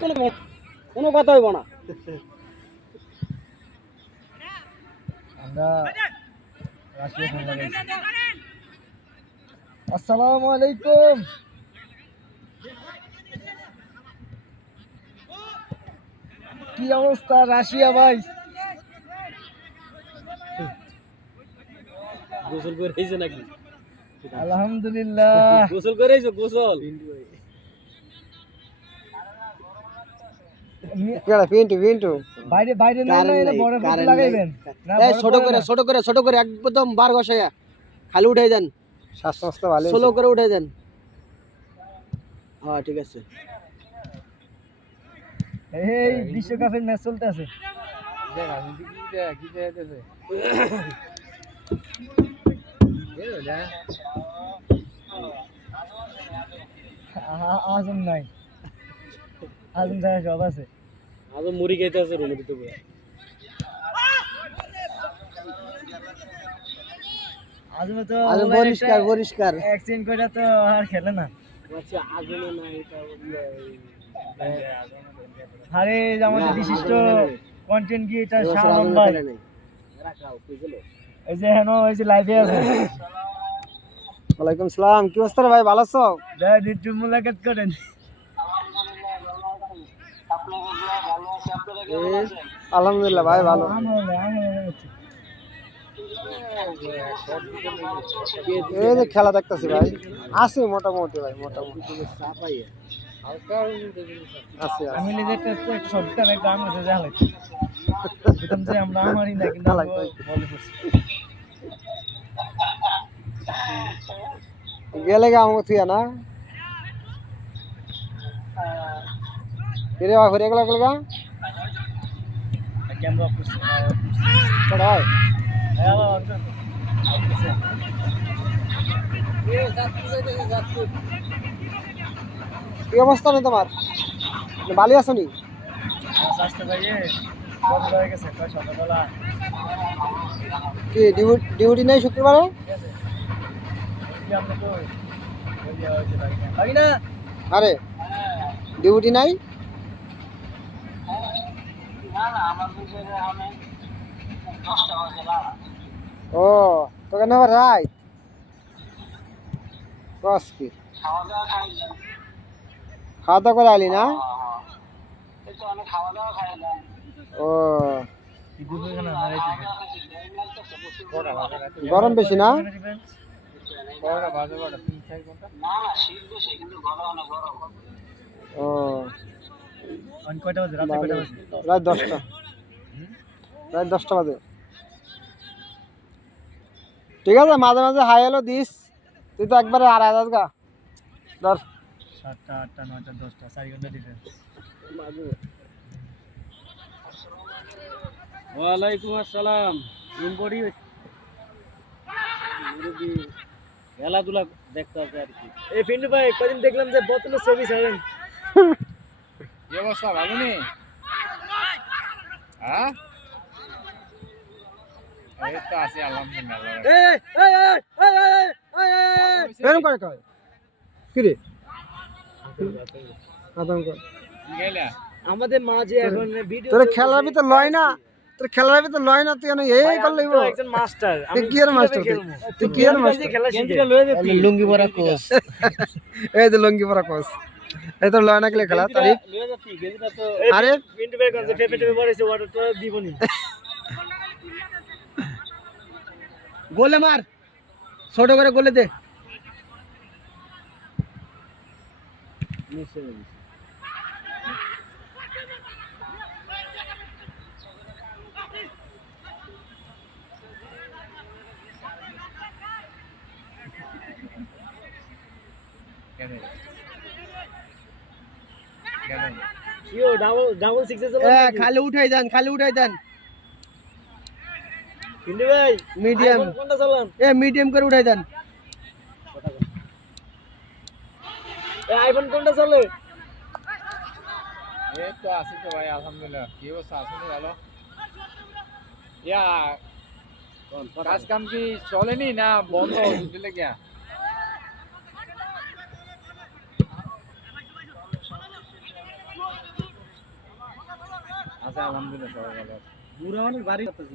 কোনো কথা হইব না। আমরা রাশিয়া ফোন লাগাইছি। আসসালামু আলাইকুম। কি অবস্থা রাশিয়া ভাই? গোসল করেইছো নাকি? আলহামদুলিল্লাহ। গোসল করেইছো? গোসল পিন্টু বাইরে বাইরে না এলে বড় ফটো লাগাইবেন না? ছোট করে একদম বার ঘষায়া খালি উঠাই দেন। স্বাস্থ্য ভালো স্লো করে উঠাই দেন। হ্যাঁ ঠিক আছে। এই বিশ্বকাপের ম্যাচ চলতেছে। আজম নাই, আজম ছাড়া সব আছে। আজম মুড়ি খাইতে আছে রুমে দিতে বলে। আজম তো পরিষ্কার অ্যাক্সিডেন্ট করে তো আর খেলে না। আচ্ছা আজম না এটা আরে আমাদের বিশিষ্ট কন্টেন্ট ক্রিয়েটর শাহমান ভাই, এই যে হেন এই যে লাইভে আছে। ওয়ালাইকুম সালাম। কি অবস্থা রে ভাই, ভালো আছো? ভাই একটু মুলাকাত করেন। আলহামদুলিল্লাহ ভাই ভালো। এই যে খেলা দেখতেছি ভাই, আছে মোটামুটি ভাই, মোটামুটি আছে। আমি নিজে একটা শব্দ গান আছে যা হয় প্রথম যে আমরা আমারই না কিন্তু বলে করছি গেলে গা আমাকে থুয়া না কিরে ভাই, ঘুরে গেল গা ক্যামেরা অফ করছি ভাই। কি অবস্থা নেই তোমার? বালি আছো নি? আসতে ভাই বন্ধ হয়ে গেছে সকালবেলা। কি ডিউটি নেই শুক্রবারে? আরে ডিউটি নাই? ও তোকে নেবার রাই বস কি খাওয়া দাওয়া করে আলি না? ও গরম বেশি না? ও রাত 10টা, রাত 10টা বাজে। ঠিক আছে, মাঝে মাঝে হাই হলো দিস, তুই তো একবারে আর আজাদ গা ধর 7টা 8টা 9টা 10টা 4 ঘন্টা ডিফারেন্স। ওয়ালাইকুম আসসালাম। খেলাধুলা দেখতে হবে আর কি। এই পিন্টু ভাই কদিন দেখলাম যে বোতলের ছবি ছাড়েন। কি অবস্থা, ভালো নেই? হ্যাঁ এই তো আছি আলহামদুলিল্লাহ। এরকম করে কয় কি রে আদম কর গেলা আমাদের মাঝে এখন ভিডিও তোর খেলার ভিতর লয় না, তোর খেলার ভিতর লয় না, তুই এই করলে একজন মাস্টার। তুই কি এর মাস্টার? তুই কি এর মাস্টার? খেলা শিখে লুঙ্গি পরা কোচ। এই যে লঙ্গি পরা কোচ, এই তো লয় না গেলে খেলা তারি। আরে পিন্টু ভাই কোন যে পেপে টেপে পড়েছে ওয়াটার তো দিবনি। গোলে মার, ছোট করে গোলে দে। কিও ডাবল সিক্সে চলো। খালি উঠাই দেন, খালি উঠাই দেন। পিন্টু ভাই মিডিয়াম কোনটা চালান? মিডিয়াম করে উঠাই দেন। আইফোন কোনটা চলে? এই তো আছি তো ভাই আলহামদুলিল্লাহ। কি অবস্থা, আছেন ভালো? ইয়া কাজ কাম কি চলেনি না বন্ধ দিলে গিয়া? আছে আলহামদুলিল্লাহ সবাই ভালো আছে। বুড়া মানুষ বাড়ি করতেছি